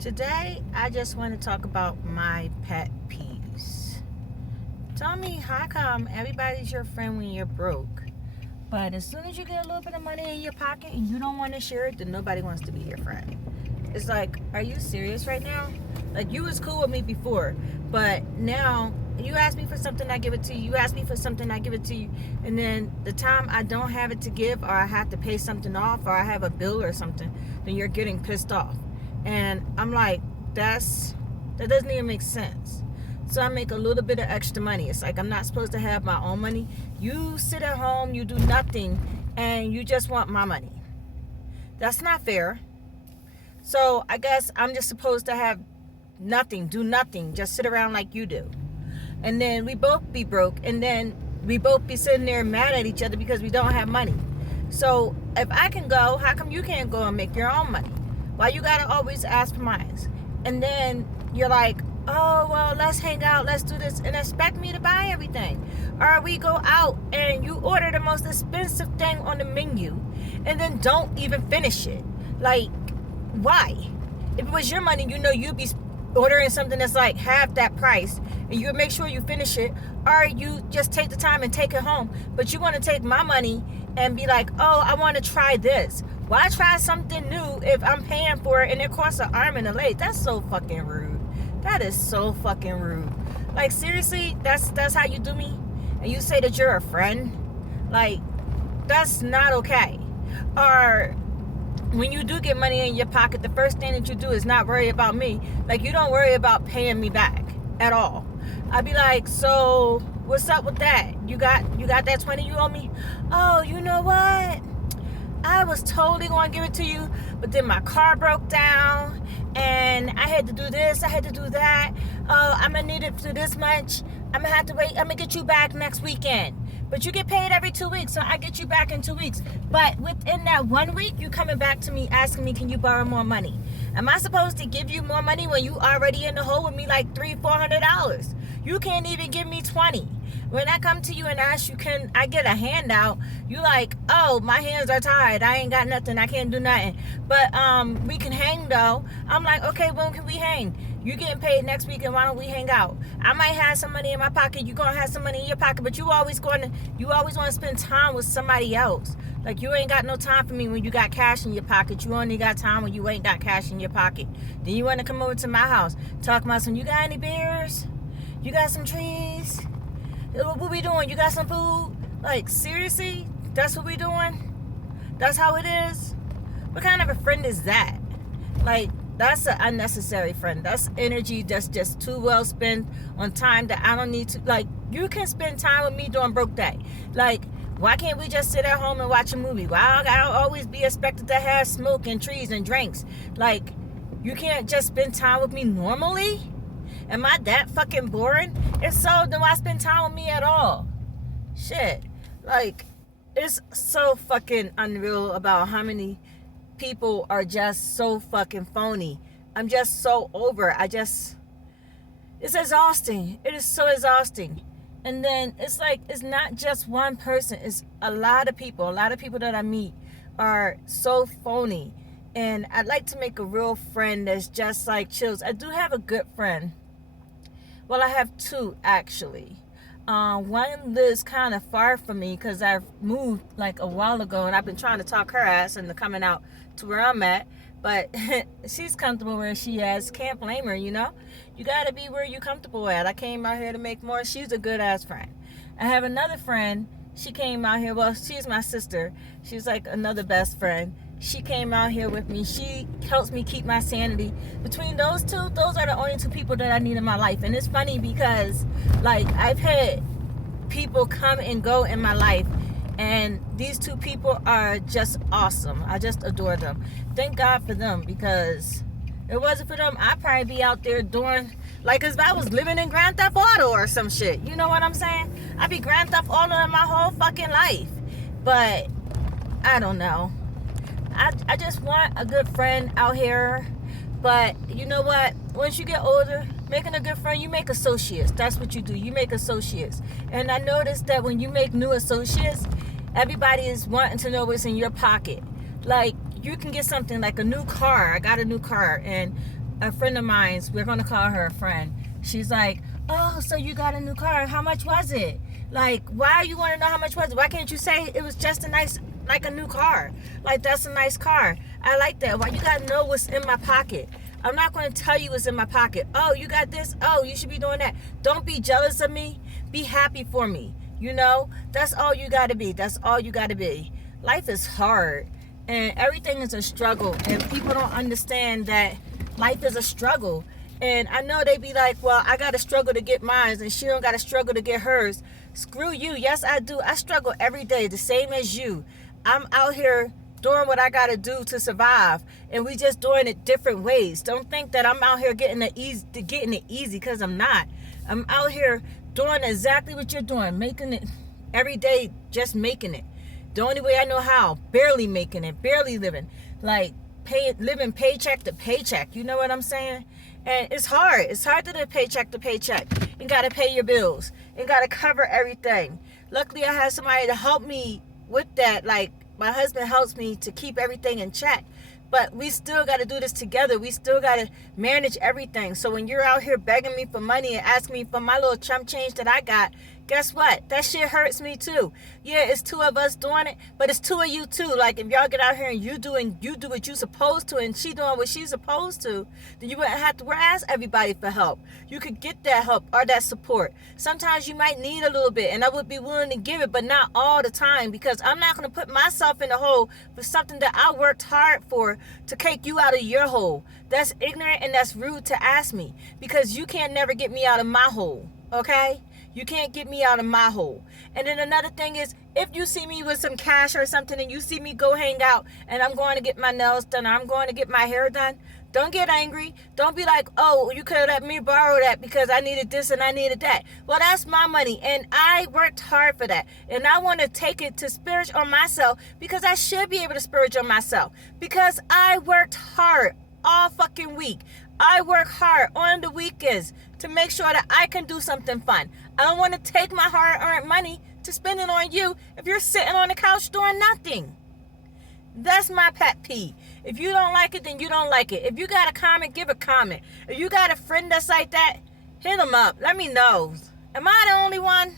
Today, I just want to talk about my pet peeves. Tell me, how come everybody's your friend when you're broke, but as soon as you get a little bit of money in your pocket and you don't want to share it, then nobody wants to be your friend? It's like, are you serious right now? Like, you was cool with me before, but now you ask me for something, I give it to you. You ask me for something, I give it to you. And then the time I don't have it to give, or I have to pay something off, or I have a bill or something, then you're getting pissed off. And I'm like, that doesn't even make sense. So I make a little bit of extra money. It's like I'm not supposed to have my own money. You sit at home, you do nothing, and you just want my money. That's not fair. So I guess I'm just supposed to have nothing, do nothing, just sit around like you do. And then we both be broke, and then we both be sitting there mad at each other because we don't have money. So if I can go, how come you can't go and make your own money? Why you gotta always ask for mine? And then you're like, oh, well, let's hang out, let's do this, and expect me to buy everything. Or we go out and you order the most expensive thing on the menu and then don't even finish it. Like, why? If it was your money, you know you'd be ordering something that's like half that price, and you make sure you finish it, or you just take the time and take it home. But you want to take my money and be like, oh, I want to try this. Why try something new if I'm paying for it and it costs an arm and a leg? That's so fucking rude. That is so fucking rude. Like, seriously, that's how you do me? And you say that you're a friend? Like, that's not okay. Or when you do get money in your pocket, the first thing that you do is not worry about me. Like, you don't worry about paying me back at all. I'd be like, so what's up with that? You got that 20 you owe me? Oh, you know what? I was totally going to give it to you, but then my car broke down and I had to do this, I had to do that. I'm going to need it for this much. I'm going to have to wait. I'm going to get you back next weekend. But you get paid every 2 weeks, so I get you back in 2 weeks. But within that 1 week, you coming back to me asking me, can you borrow more money? Am I supposed to give you more money when you already in the hole with me like $300-$400? You can't even give me 20. When I come to you and ask you, can I get a handout? You like, oh, my hands are tied. I ain't got nothing. I can't do nothing. But we can hang though. I'm like, okay, when can we hang? You getting paid next week, and why don't we hang out? I might have some money in my pocket. You gonna have some money in your pocket, but you always want to spend time with somebody else. Like, you ain't got no time for me when you got cash in your pocket. You only got time when you ain't got cash in your pocket. Then you want to come over to my house, talk about some, you got any beers? You got some trees? What we doing? You got some food? Like, seriously? That's what we doing? That's how it is? What kind of a friend is that? Like, that's an unnecessary friend. That's energy that's just too well spent on time that I don't need to. Like, you can spend time with me during broke day. Like, why can't we just sit at home and watch a movie? Why I gotta always be expected to have smoke and trees and drinks? Like, you can't just spend time with me normally? Am I that fucking boring? If so, then why spend time with me at all? Shit. Like, it's so fucking unreal about how many people are just so fucking phony. I'm just so over it. It's exhausting. It is so exhausting. And then it's like, it's not just one person. It's a lot of people. A lot of people that I meet are so phony. And I'd like to make a real friend that's just like chills. I do have a good friend. Well, I have two, actually. One lives kind of far from me because I've moved like a while ago, and I've been trying to talk her ass into coming out to where I'm at. But she's comfortable where she is. Can't blame her, you know? You got to be where you're comfortable at. I came out here to make more. She's a good-ass friend. I have another friend. She came out here. Well, she's my sister. She's like another best friend. She came out here with me. She helps me keep my sanity. Between those two, those are the only two people that I need in my life. And it's funny because, like, I've had people come and go in my life, and these two people are just awesome. I just adore them. Thank God for them, because if it wasn't for them, I'd probably be out there doing, like, as if I was living in Grand Theft Auto or some shit. You know what I'm saying? I'd be Grand Theft Auto in my whole fucking life. But I don't know. I just want a good friend out here. But you know what? Once you get older, making a good friend, you make associates. That's what you do. You make associates. And I noticed that when you make new associates, everybody is wanting to know what's in your pocket. Like, you can get something like a new car. I got a new car, and a friend of mine's, we're going to call her a friend. She's like, oh, so you got a new car. How much was it? Like, why you want to know how much was it? Why can't you say it was just a nice, like a new car? Like, that's a nice car. I like that. Why you got to know what's in my pocket? I'm not going to tell you what's in my pocket. Oh, you got this? Oh, you should be doing that. Don't be jealous of me. Be happy for me. You know, that's all you got to be. That's all you got to be. Life is hard and everything is a struggle. And people don't understand that life is a struggle. And I know they be like, well, I got to struggle to get mine and she don't got to struggle to get hers. Screw you. Yes, I do. I struggle every day, the same as you. I'm out here doing what I got to do to survive. And we just doing it different ways. Don't think that I'm out here getting it easy because I'm not. I'm out here doing exactly what you're doing, making it every day, just making it. The only way I know how, barely making it, barely living. Like, living paycheck to paycheck. You know what I'm saying? And it's hard. It's hard to live paycheck to paycheck. You got to pay your bills. You got to cover everything. Luckily, I had somebody to help me with that. Like, my husband helps me to keep everything in check. But we still got to do this together. We still got to manage everything. So when you're out here begging me for money and asking me for my little chump change that I got, guess what? That shit hurts me too. Yeah, it's two of us doing it, but it's two of you too. Like, if y'all get out here and you do what you supposed to and she doing what she's supposed to, then you wouldn't have to ask everybody for help. You could get that help or that support. Sometimes you might need a little bit and I would be willing to give it, but not all the time, because I'm not going to put myself in a hole for something that I worked hard for to take you out of your hole. That's ignorant and that's rude to ask me, because you can't never get me out of my hole, okay? You can't get me out of my hole. And then another thing is, if you see me with some cash or something and you see me go hang out and I'm going to get my nails done or I'm going to get my hair done, don't get angry. Don't be like, oh, you could have let me borrow that because I needed this and I needed that. Well, that's my money and I worked hard for that. And I want to take it to splurge on myself, because I should be able to splurge on myself, because I worked hard all fucking week. I work hard on the weekends to make sure that I can do something fun. I don't want to take my hard-earned money to spend it on you if you're sitting on the couch doing nothing. That's my pet peeve. If you don't like it, then you don't like it. If you got a comment, give a comment. If you got a friend that's like that, hit them up. Let me know. Am I the only one?